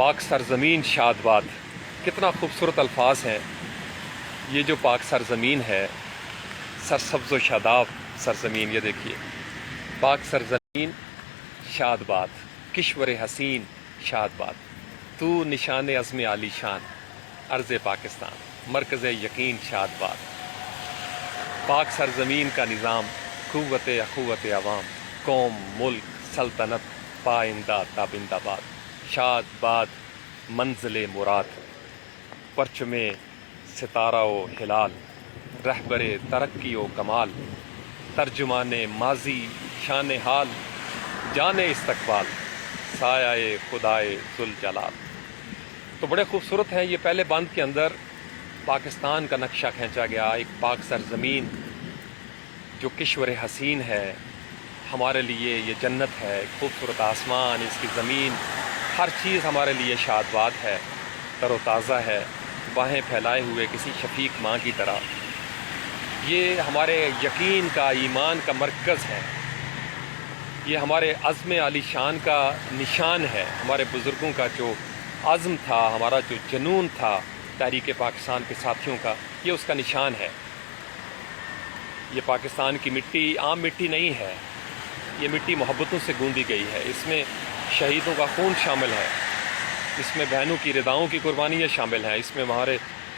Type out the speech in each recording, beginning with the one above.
پاک سرزمین شاد باد، کتنا خوبصورت الفاظ ہیں. یہ جو پاک سرزمین ہے، سرسبز و شاداب سرزمین، یہ دیکھیے، پاک سرزمین شاد باد، کشور حسین شاد باد، تو نشان عزم عالی شان، ارض پاکستان، مرکز یقین شاد باد. پاک سرزمین کا نظام، قوت اخوت عوام، قوم ملک سلطنت پائندہ تابندہ باد، شاد باد منزل مراد، پرچم ستارہ و ہلال، رہبر ترقی و کمال، ترجمان ماضی شان حال، جان استقبال، سایہ خدائے ذوالجلال. تو بڑے خوبصورت ہیں. یہ پہلے بند کے اندر پاکستان کا نقشہ کھینچا گیا، ایک پاک سرزمین جو کشور حسین ہے، ہمارے لیے یہ جنت ہے. خوبصورت آسمان، اس کی زمین، ہر چیز ہمارے لیے شاد باد ہے، تر و تازہ ہے، باہیں پھیلائے ہوئے کسی شفیق ماں کی طرح. یہ ہمارے یقین کا، ایمان کا مرکز ہے. یہ ہمارے عزم عالی شان کا نشان ہے. ہمارے بزرگوں کا جو عزم تھا، ہمارا جو جنون تھا تحریک پاکستان کے ساتھیوں کا، یہ اس کا نشان ہے. یہ پاکستان کی مٹی عام مٹی نہیں ہے، یہ مٹی محبتوں سے گوندی گئی ہے. اس میں شہیدوں کا خون شامل ہے، اس میں بہنوں کی رداؤں کی قربانیاں شامل ہیں، اس میں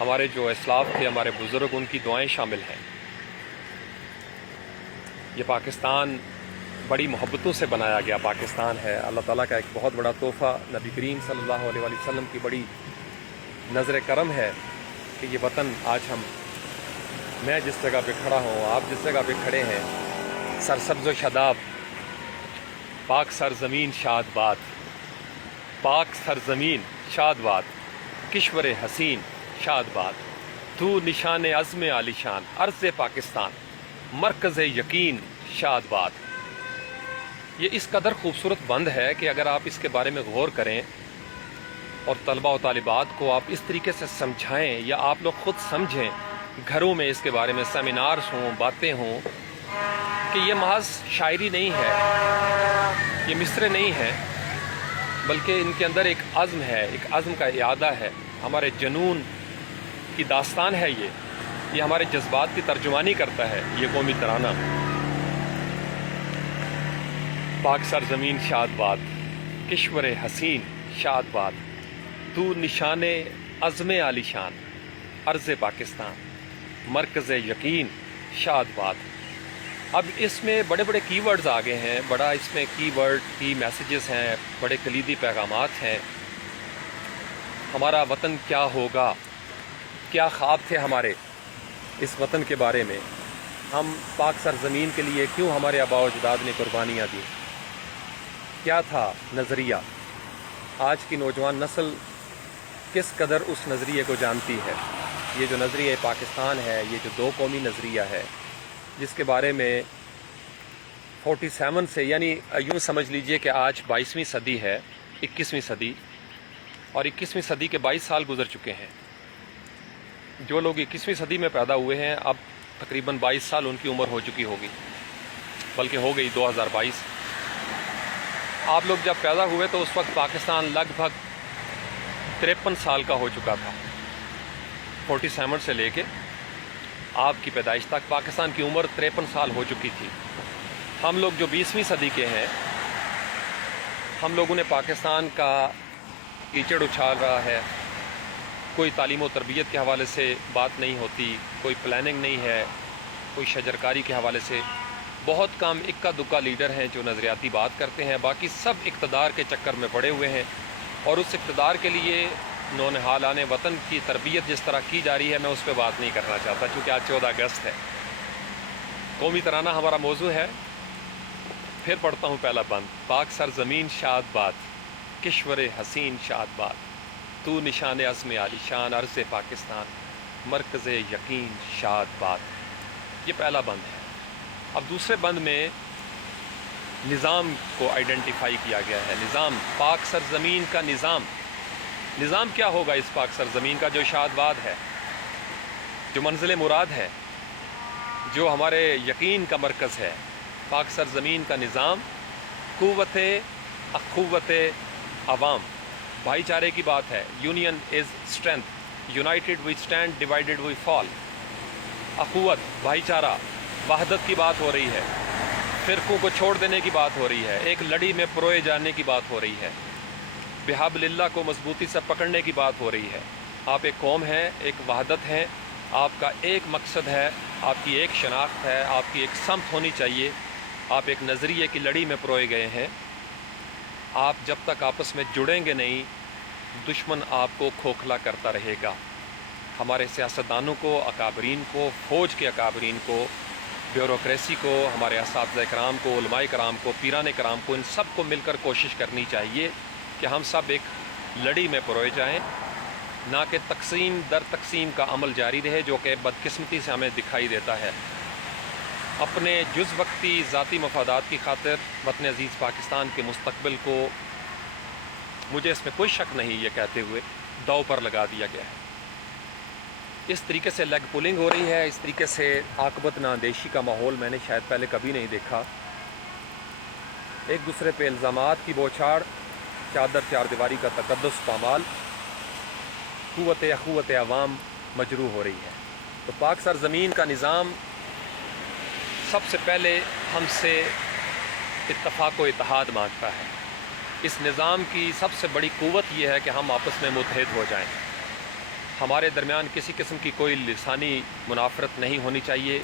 ہمارے جو اسلاف تھے، ہمارے بزرگ، ان کی دعائیں شامل ہیں. یہ پاکستان بڑی محبتوں سے بنایا گیا پاکستان ہے. اللہ تعالیٰ کا ایک بہت بڑا تحفہ نبی کریم صلی اللہ علیہ وآلہ وسلم کی بڑی نظر کرم ہے کہ یہ وطن آج میں جس جگہ پہ کھڑا ہوں، آپ جس جگہ پہ کھڑے ہیں، سرسبز و شاداب، پاک سرزمین شاد باد، پاک سرزمین شاد باد، کشور حسین شاد باد، تو نشان عزم عالی شان، ارض پاکستان، مرکز یقین شاد باد. یہ اس قدر خوبصورت بند ہے کہ اگر آپ اس کے بارے میں غور کریں اور طلبہ و طالبات کو آپ اس طریقے سے سمجھائیں یا آپ لوگ خود سمجھیں، گھروں میں اس کے بارے میں سیمینارز ہوں، باتیں ہوں، کہ یہ محض شاعری نہیں ہے، یہ مصرے نہیں ہیں، بلکہ ان کے اندر ایک عزم ہے، ایک عزم کا اعادہ ہے، ہمارے جنون کی داستان ہے. یہ ہمارے جذبات کی ترجمانی کرتا ہے یہ قومی ترانہ. پاک سرزمین شاد باد، کشور حسین شاد باد، تو نشان عزم عالی شان، ارض پاکستان، مرکز یقین شاد باد. اب اس میں بڑے بڑے کی ورڈز آ گئے ہیں، بڑا اس میں کی ورڈ کی میسیجز ہیں، بڑے کلیدی پیغامات ہیں. ہمارا وطن کیا ہوگا، کیا خواب تھے ہمارے اس وطن کے بارے میں، ہم پاک سرزمین کے لیے کیوں ہمارے آباء و اجداد نے قربانیاں دیں، کیا تھا نظریہ. آج کی نوجوان نسل کس قدر اس نظریے کو جانتی ہے. یہ جو نظریہ پاکستان ہے، یہ جو دو قومی نظریہ ہے، جس کے بارے میں 47 سے، یعنی یوں سمجھ لیجئے کہ آج 22ویں صدی ہے، 21ویں صدی، اور 21ویں صدی کے 22 سال گزر چکے ہیں. جو لوگ 21ویں صدی میں پیدا ہوئے ہیں، اب تقریباً 22 سال ان کی عمر ہو چکی ہوگی، بلکہ ہو گئی 2022. آپ لوگ جب پیدا ہوئے تو اس وقت پاکستان لگ بھگ 53 سال کا ہو چکا تھا. 47 سے لے کے آپ کی پیدائش تک پاکستان کی عمر 53 سال ہو چکی تھی. ہم لوگ جو 20ویں صدی کے ہیں، ہم لوگوں نے پاکستان کا کیچڑ اچھال رہا ہے. کوئی تعلیم و تربیت کے حوالے سے بات نہیں ہوتی، کوئی پلاننگ نہیں ہے، کوئی شجرکاری کے حوالے سے. بہت کم اکا دکا لیڈر ہیں جو نظریاتی بات کرتے ہیں، باقی سب اقتدار کے چکر میں پڑے ہوئے ہیں. اور اس اقتدار کے لیے نونہالان وطن کی تربیت جس طرح کی جا رہی ہے، میں اس پہ بات نہیں کرنا چاہتا، چونکہ آج 14 اگست ہے. قومی ترانہ ہمارا موضوع ہے. پھر پڑھتا ہوں پہلا بند. پاک سرزمین شاد باد، کشور حسین شاد باد، تو نشان عزم عالی شان، ارض پاکستان، مرکز یقین شاد باد. یہ پہلا بند ہے. اب دوسرے بند میں نظام کو آئیڈینٹیفائی کیا گیا ہے. نظام، پاک سرزمین کا نظام. نظام کیا ہوگا اس پاک سرزمین کا جو شاد باد ہے، جو منزل مراد ہے، جو ہمارے یقین کا مرکز ہے. پاک سرزمین کا نظام، قوت اخوت عوام، بھائی چارے کی بات ہے. Union is strength, united we stand, divided we fall. اخوت, بھائی چارہ, وحدت کی بات ہو رہی ہے, فرقوں کو چھوڑ دینے کی بات ہو رہی ہے, ایک لڑی میں پروئے جانے کی بات ہو رہی ہے, بحبل اللہ کو مضبوطی سے پکڑنے کی بات ہو رہی ہے. آپ ایک قوم ہیں, ایک وحدت ہے, آپ کا ایک مقصد ہے, آپ کی ایک شناخت ہے, آپ کی ایک سمت ہونی چاہیے. آپ ایک نظریے کی لڑی میں پروئے گئے ہیں. آپ جب تک آپس میں جڑیں گے نہیں, دشمن آپ کو کھوکھلا کرتا رہے گا. ہمارے سیاستدانوں کو, اکابرین کو, فوج کے اکابرین کو, بیوروکریسی کو, ہمارے اساتذہ کرام کو, علماء کرام کو, پیران کرام کو, ان سب کو مل کر کوشش کرنی چاہیے کہ ہم سب ایک لڑی میں پروئے جائیں, نہ کہ تقسیم در تقسیم کا عمل جاری رہے جو کہ بدقسمتی سے ہمیں دکھائی دیتا ہے. اپنے جز وقتی ذاتی مفادات کی خاطر وطن عزیز پاکستان کے مستقبل کو, مجھے اس میں کوئی شک نہیں, یہ کہتے ہوئے داؤ پر لگا دیا گیا ہے. اس طریقے سے لیگ پولنگ ہو رہی ہے, اس طریقے سے عاقبت نہ اندیشی کا ماحول میں نے شاید پہلے کبھی نہیں دیکھا. ایک دوسرے پہ الزامات کی بوچھاڑ, چادر چار دیواری کا تقدس پامال, قوت اخوت عوام مجروح ہو رہی ہے. تو پاک سرزمین کا نظام سب سے پہلے ہم سے اتفاق و اتحاد مانگتا ہے. اس نظام کی سب سے بڑی قوت یہ ہے کہ ہم آپس میں متحد ہو جائیں. ہمارے درمیان کسی قسم کی کوئی لسانی منافرت نہیں ہونی چاہیے,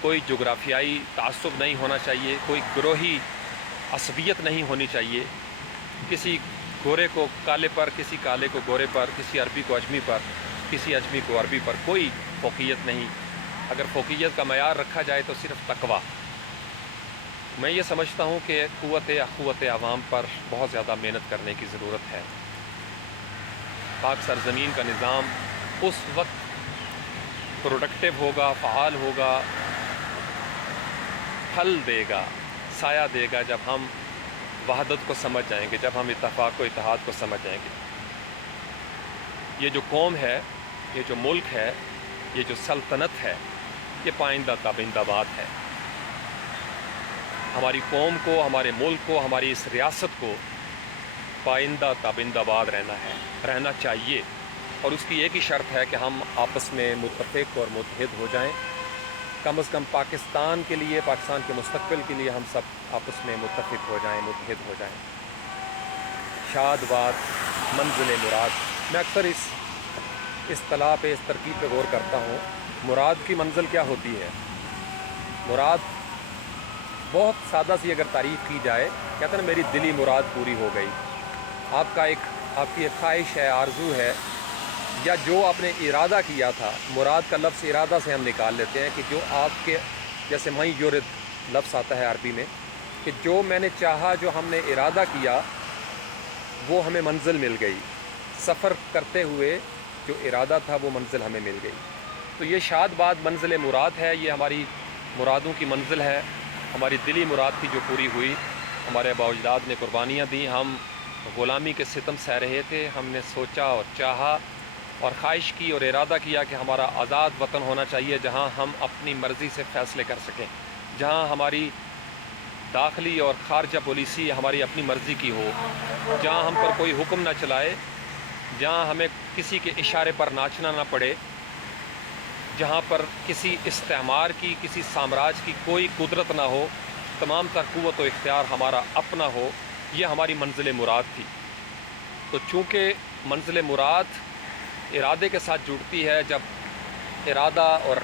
کوئی جغرافیائی تعصب نہیں ہونا چاہیے, کوئی گروہی عصبیت نہیں ہونی چاہیے. کسی گورے کو کالے پر, کسی کالے کو گورے پر, کسی عربی کو اجمی پر, کسی اجمی کو عربی پر, کوئی فوقیت نہیں. اگر فوقیت کا معیار رکھا جائے تو صرف تقویٰ. میں یہ سمجھتا ہوں کہ قوت اخوت عوام پر بہت زیادہ محنت کرنے کی ضرورت ہے. پاک سرزمین کا نظام اس وقت پروڈکٹیو ہوگا, فعال ہوگا, پھل دے گا, سایہ دے گا جب ہم وحدت کو سمجھ جائیں گے, جب ہم اتفاق و اتحاد کو سمجھ جائیں گے. یہ جو قوم ہے, یہ جو ملک ہے, یہ جو سلطنت ہے, یہ پائندہ تابندہ بات ہے. ہماری قوم کو, ہمارے ملک کو, ہماری اس ریاست کو پائندہ تابندہ باد رہنا چاہیے. اور اس کی ایک ہی شرط ہے کہ ہم آپس میں متفق اور متحد ہو جائیں. کم از کم پاکستان کے لیے, پاکستان کے مستقبل کے لیے ہم سب آپس میں متفق ہو جائیں, متحد ہو جائیں. شاد باد منزل مراد, میں اکثر اس اصطلاح پہ, اس ترکیب پہ غور کرتا ہوں. مراد کی منزل کیا ہوتی ہے؟ مراد بہت سادہ سی اگر تعریف کی جائے, کہتے ہیں نا میری دلی مراد پوری ہو گئی. آپ کی ایک خواہش ہے, آرزو ہے, یا جو آپ نے ارادہ کیا تھا. مراد کا لفظ ارادہ سے ہم نکال لیتے ہیں کہ جو آپ کے, جیسے میں یورد لفظ آتا ہے عربی میں, کہ جو میں نے چاہا, جو ہم نے ارادہ کیا, وہ ہمیں منزل مل گئی. سفر کرتے ہوئے جو ارادہ تھا وہ منزل ہمیں مل گئی. تو یہ شاد باد منزل مراد ہے, یہ ہماری مرادوں کی منزل ہے. ہماری دلی مراد تھی جو پوری ہوئی. ہمارے آباء و اجداد نے قربانیاں دیں, ہم غلامی کے ستم سہ رہے تھے. ہم نے سوچا اور چاہا اور خواہش کی اور ارادہ کیا کہ ہمارا آزاد وطن ہونا چاہیے, جہاں ہم اپنی مرضی سے فیصلے کر سکیں, جہاں ہماری داخلی اور خارجہ پالیسی ہماری اپنی مرضی کی ہو, جہاں ہم پر کوئی حکم نہ چلائے, جہاں ہمیں کسی کے اشارے پر ناچنا نہ پڑے, جہاں پر کسی استعمار کی, کسی سامراج کی کوئی قدرت نہ ہو, تمام تر قوت و اختیار ہمارا اپنا ہو. یہ ہماری منزل مراد تھی. تو چونکہ منزل مراد ارادے کے ساتھ جڑتی ہے, جب ارادہ اور